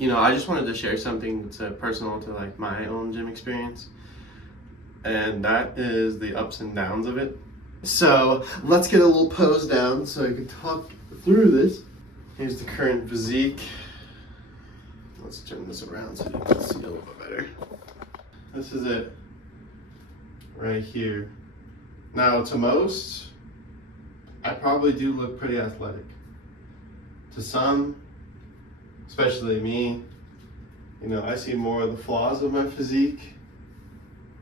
I just wanted to share something that's personal to like my own gym experience, and that is the ups and downs of it. So let's get a little pose down so I can talk through this. Here's the current physique. Let's turn this around so you can see a little bit better. This is it right here. Now, to most, I probably do look pretty athletic. To some, especially me, I see more of the flaws of my physique.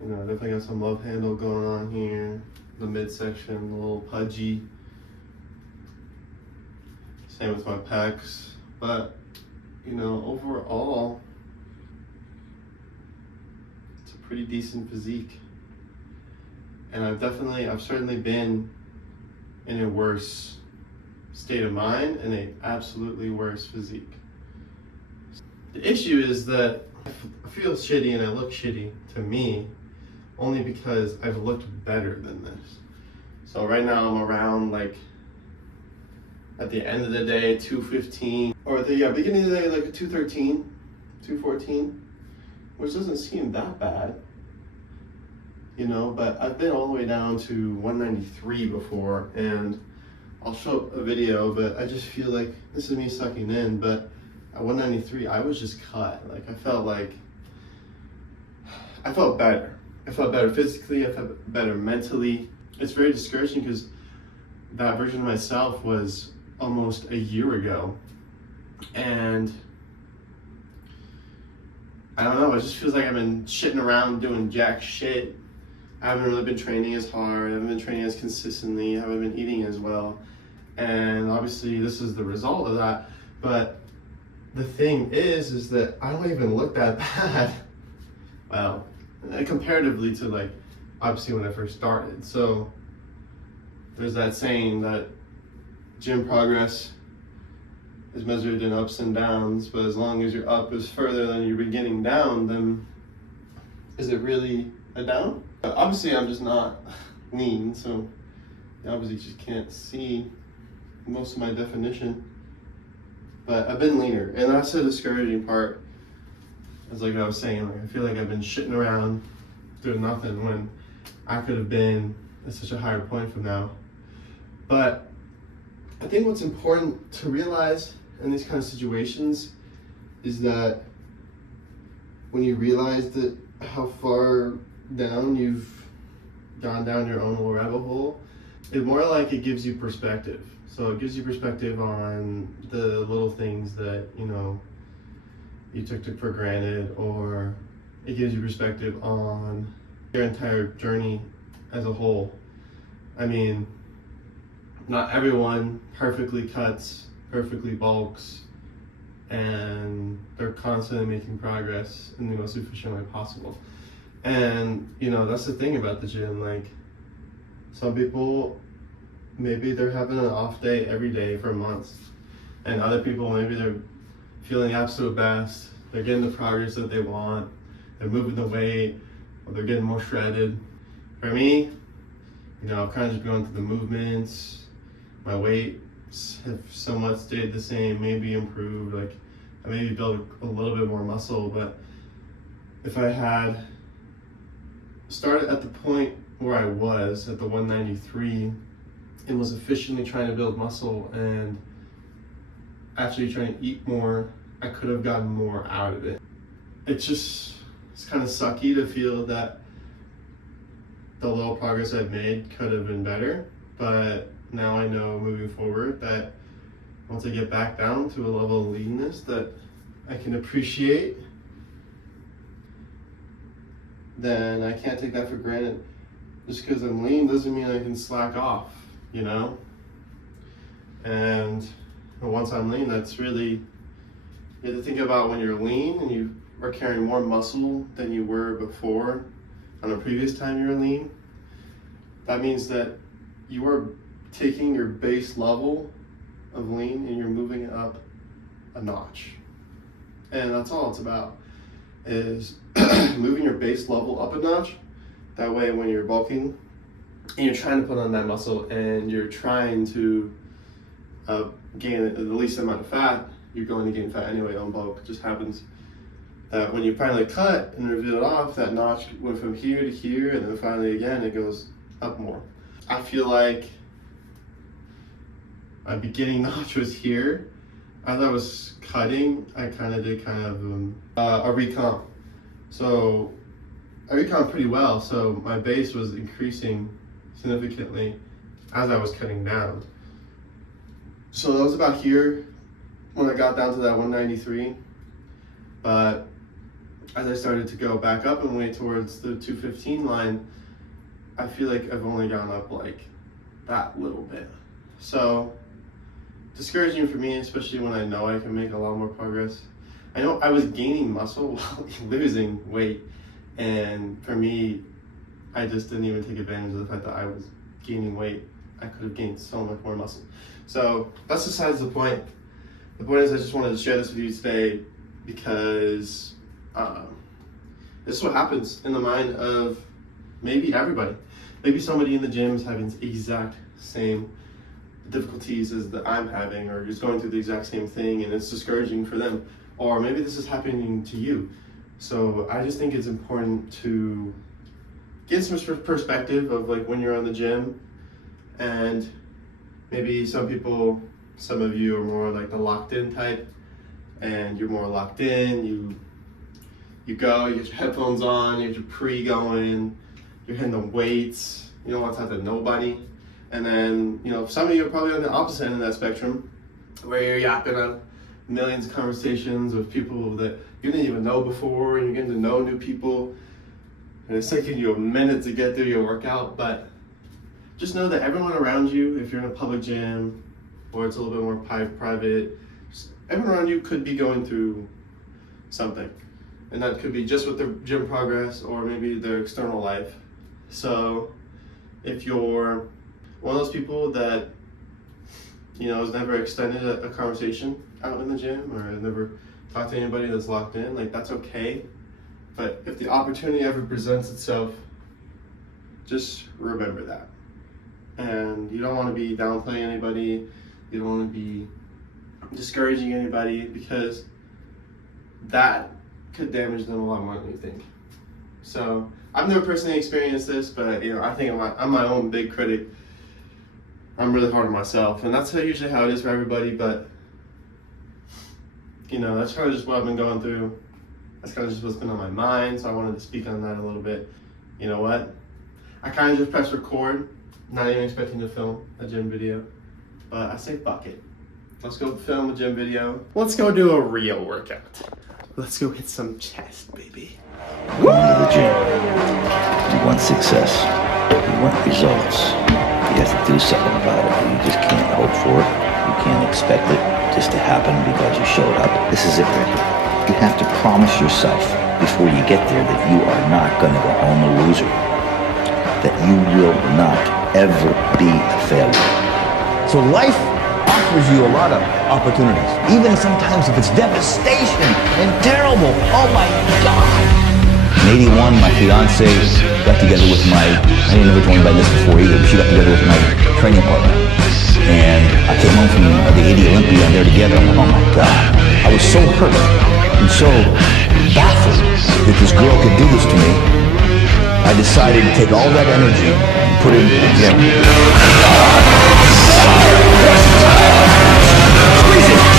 I definitely got some love handle going on here, the midsection, a little pudgy. Same with my pecs, but overall, it's a pretty decent physique. And I've certainly been in a worse state of mind and a absolutely worse physique. The issue is that I feel shitty and I look shitty to me only because I've looked better than this. So right now I'm around at the end of the day 215, or at the beginning of the day like a 213, 214, which doesn't seem that bad. But I've been all the way down to 193 before, and I'll show a video, but I just feel like this is me sucking in, but at 193, I was just cut. I felt better. I felt better physically, I felt better mentally. It's very discouraging because that version of myself was almost a year ago, and I don't know, it just feels like I've been shitting around doing jack shit. I haven't really been training as hard, I haven't been training as consistently, I haven't been eating as well. And obviously this is the result of that. But the thing is that I don't even look that bad. Well, comparatively to obviously when I first started. So there's that saying that gym progress is measured in ups and downs, but as long as your up is further than your beginning down, then is it really a down? Obviously I'm just not lean, so you obviously just can't see most of my definition, but I've been leaner, and that's the discouraging part. As I was saying, I feel like I've been shitting around doing nothing when I could have been at such a higher point from now. But I think what's important to realize in these kind of situations is that when you realize that how far down you've gone down your own little rabbit hole, it gives you perspective. So it gives you perspective on the little things that you took for granted, or it gives you perspective on your entire journey as a whole. I mean, not everyone perfectly cuts, perfectly bulks, and they're constantly making progress in the most efficient way possible. And that's the thing about the gym. Some people, maybe they're having an off day every day for months, and other people, maybe they're feeling the absolute best, they're getting the progress that they want, they're moving the weight, or they're getting more shredded. For me, I've kind of just gone through the movements. My weights have somewhat stayed the same, maybe improved. I maybe built a little bit more muscle, but if I had started at the point where I was at the 193 and was efficiently trying to build muscle and actually trying to eat more, I could have gotten more out of it. It's kind of sucky to feel that the little progress I've made could have been better, but now I know moving forward that once I get back down to a level of leanness that I can appreciate, then I can't take that for granted. Just because I'm lean doesn't mean I can slack off, And once I'm lean, that's really, you have to think about when you're lean and you are carrying more muscle than you were before on the previous time you were lean. That means that you are taking your base level of lean and you're moving it up a notch. And that's all it's about, is moving your base level up a notch. That way when you're bulking and you're trying to put on that muscle and you're trying to gain the least amount of fat, you're going to gain fat anyway on bulk. It just happens that when you finally cut and reveal it off, that notch went from here to here, and then finally again it goes up more. I feel like my beginning notch was here. As I was cutting, I did a recomp. So I recomped pretty well, so my base was increasing significantly as I was cutting down. So that was about here when I got down to that 193. But as I started to go back up and weight towards the 215 line, I feel like I've only gone up like that little bit. So discouraging for me, especially when I know I can make a lot more progress. I know I was gaining muscle while losing weight, and for me, I just didn't even take advantage of the fact that I was gaining weight. I could have gained so much more muscle. So that's besides the point. The point is I just wanted to share this with you today because this is what happens in the mind of maybe everybody. Maybe somebody in the gym is having the exact same difficulties as that I'm having, or is going through the exact same thing, and it's discouraging for them. Or maybe this is happening to you. So I just think it's important to get some perspective of like when you're on the gym, and maybe some of you are more like the locked in type, and you're more locked in, you go, you get your headphones on, you get your pre going, you're hitting the weights, you don't want to talk to nobody. And then, some of you are probably on the opposite end of that spectrum, where you're yapping on millions of conversations with people that you didn't even know before, and you're getting to know new people, and it's taking you a minute to get through your workout. But just know that everyone around you, if you're in a public gym, or it's a little bit more private, everyone around you could be going through something. And that could be just with their gym progress, or maybe their external life. So if you're one of those people that has never extended a conversation out in the gym, or has never talked to anybody that's locked in, like, that's okay. But if the opportunity ever presents itself, just remember that. And you don't want to be downplaying anybody, you don't want to be discouraging anybody, because that could damage them a lot more than you think. So I've never personally experienced this, but I think I'm my own big critic. I'm really hard on myself, and that's usually how it is for everybody. But that's kind of just what I've been going through. That's kind of just what's been on my mind. So I wanted to speak on that a little bit. You know what? I kind of just pressed record, not even expecting to film a gym video, but I say fuck it. Let's go film a gym video. Let's go do a real workout. Let's go hit some chest, baby. Going to the gym. You want success. You want results. You have to do something about it. You just can't hope for it. You can't expect it just to happen because you showed up. This is it, Rick. You have to promise yourself before you get there that you are not going to go home a loser. That you will not ever be a failure. So life offers you a lot of opportunities, even sometimes if it's devastation and terrible. Oh my God! In 81, my fiance got together with I never told anybody this before either, but she got together with my training partner. And I came home from the 80 Olympia and they're together. I'm like, oh my God. I was so hurt and so baffled that this girl could do this to me. I decided to take all that energy and put it in the gym. Squeeze it!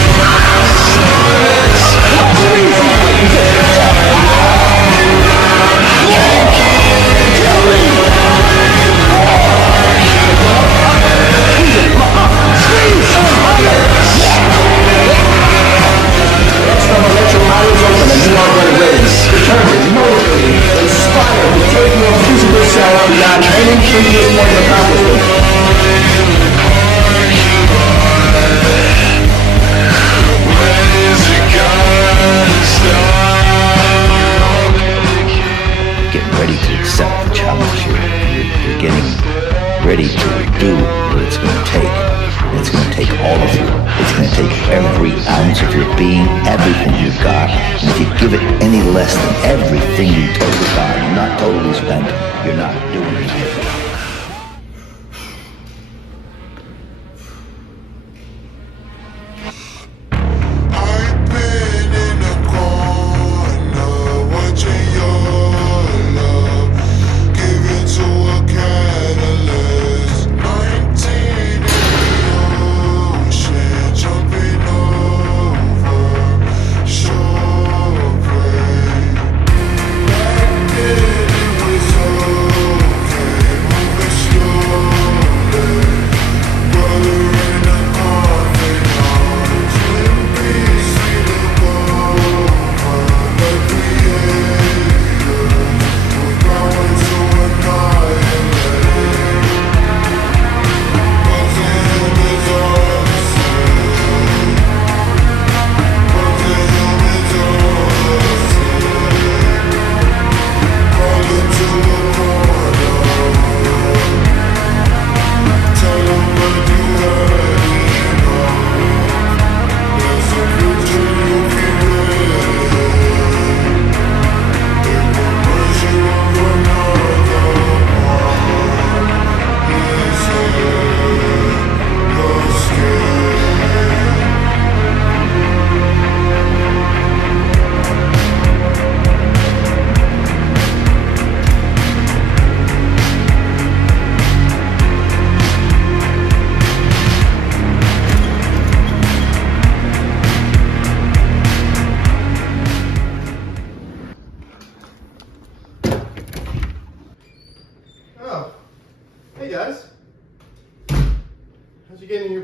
Ready to do what it's going to take. And it's going to take all of you. It's going to take every ounce of your being, everything you've got. And if you give it any less than everything you totally got, you're not totally spent, you're not doing anything. I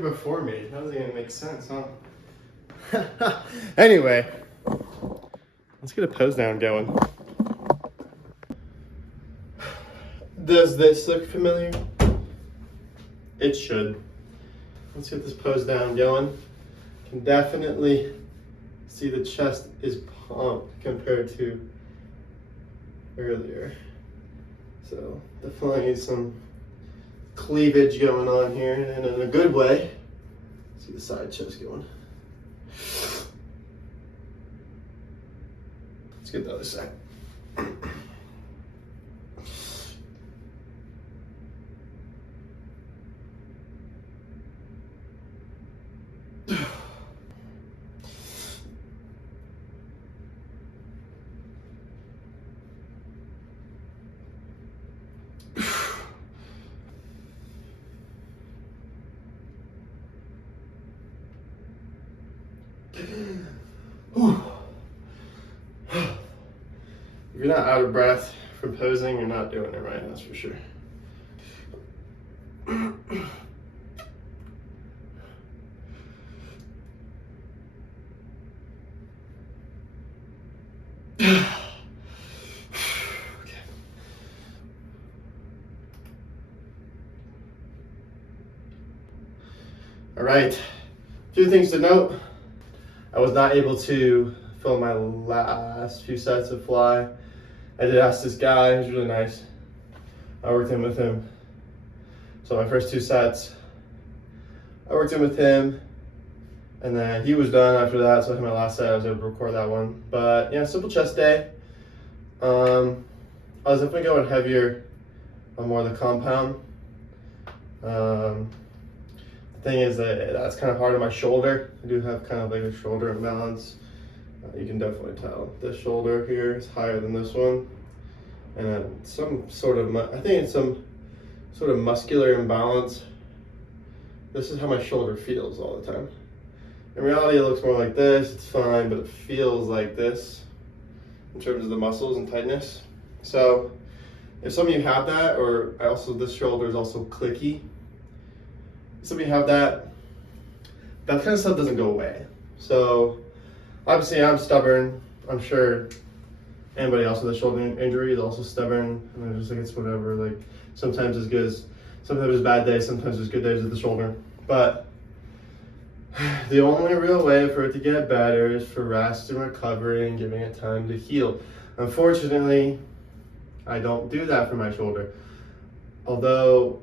before me. That doesn't even make sense, huh? Anyway, let's get a pose down going. Does this look familiar? It should. Let's get this pose down going. Can definitely see the chest is pumped compared to earlier. So definitely some cleavage going on here, and in a good way. See the side chest going. Let's get the other side. If you're not out of breath from posing, you're not doing it right, that's for sure. Okay. All right, a few things to note. I was not able to film my last few sets of fly. I did ask this guy, he was really nice. I worked in with him. So my first 2 sets, I worked in with him, and then he was done after that, so I had my last set, I was able to record that one. But yeah, simple chest day. I was definitely going heavier on more of the compound. The thing is that's kind of hard on my shoulder. I do have kind of like a shoulder imbalance. You can definitely tell this shoulder here is higher than this one, and some sort of, I think it's some sort of muscular imbalance. This is how my shoulder feels all the time. In reality, it looks more like this. It's fine, but it feels like this in terms of the muscles and tightness. So if some of you have that, or this shoulder is also clicky. Some of you have that kind of stuff doesn't go away. So obviously I'm stubborn. I'm sure anybody else with a shoulder injury is also stubborn. And I just think it's whatever. Like sometimes it's good, sometimes it's bad days, sometimes there's good days with the shoulder. But the only real way for it to get better is for rest and recovery and giving it time to heal. Unfortunately, I don't do that for my shoulder. Although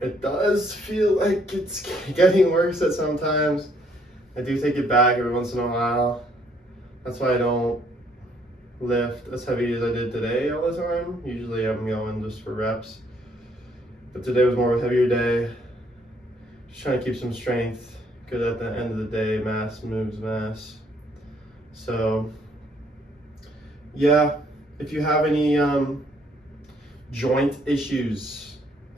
it does feel like it's getting worse at some times. I do take it back every once in a while. That's why I don't lift as heavy as I did today all the time. Usually I'm going just for reps. But today was more of a heavier day. Just trying to keep some strength, because at the end of the day, mass moves mass. So yeah, if you have any joint issues,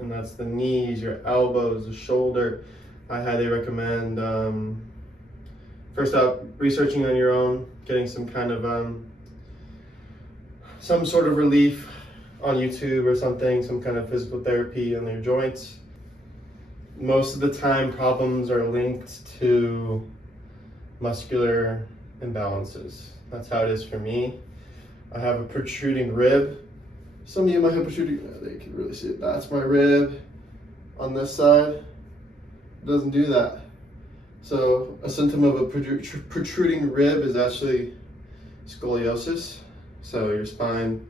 and that's the knees, your elbows, the shoulder, I highly recommend first up, researching on your own, getting some kind of some sort of relief on YouTube or something, some kind of physical therapy on your joints. Most of the time, problems are linked to muscular imbalances. That's how it is for me. I have a protruding rib. Some of you might have protruding, they can really see it. That's my rib on this side. It doesn't do that. So a symptom of a protruding rib is actually scoliosis. So your spine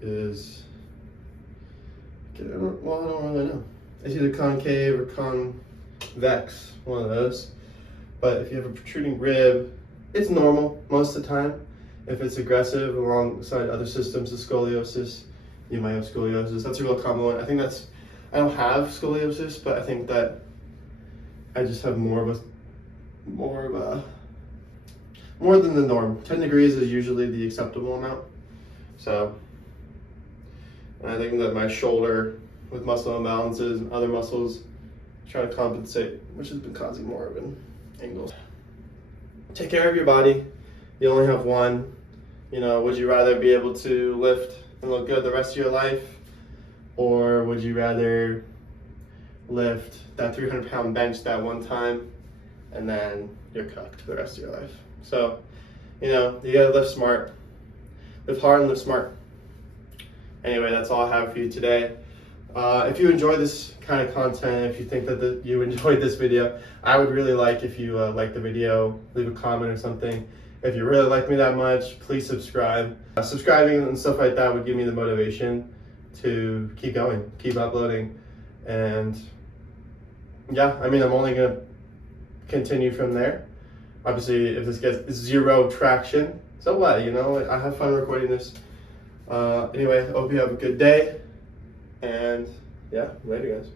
is, I don't really know. It's either concave or convex, one of those. But if you have a protruding rib, it's normal most of the time. If it's aggressive alongside other systems of scoliosis, you might have scoliosis. That's a real common one. I think I don't have scoliosis, but I think that I just have more than the norm. 10 degrees is usually the acceptable amount. So, and I think that my shoulder with muscle imbalances and other muscles try to compensate, which has been causing more of an angle. Take care of your body. You only have one. You know, would you rather be able to lift and look good the rest of your life? Or would you rather lift that 300-pound bench that one time, and then you're cooked for the rest of your life. So, you know, you gotta live smart. Live hard and live smart. Anyway, that's all I have for you today. If you enjoy this kind of content, if you think that you enjoyed this video, I would really like if you like the video, leave a comment or something. If you really like me that much, please subscribe. Subscribing and stuff like that would give me the motivation to keep going, keep uploading. And yeah, I mean, I'm only gonna continue from there. Obviously, if this gets 0 traction, so what, you know, I have fun recording this. Anyway, I hope you have a good day. And yeah, later guys.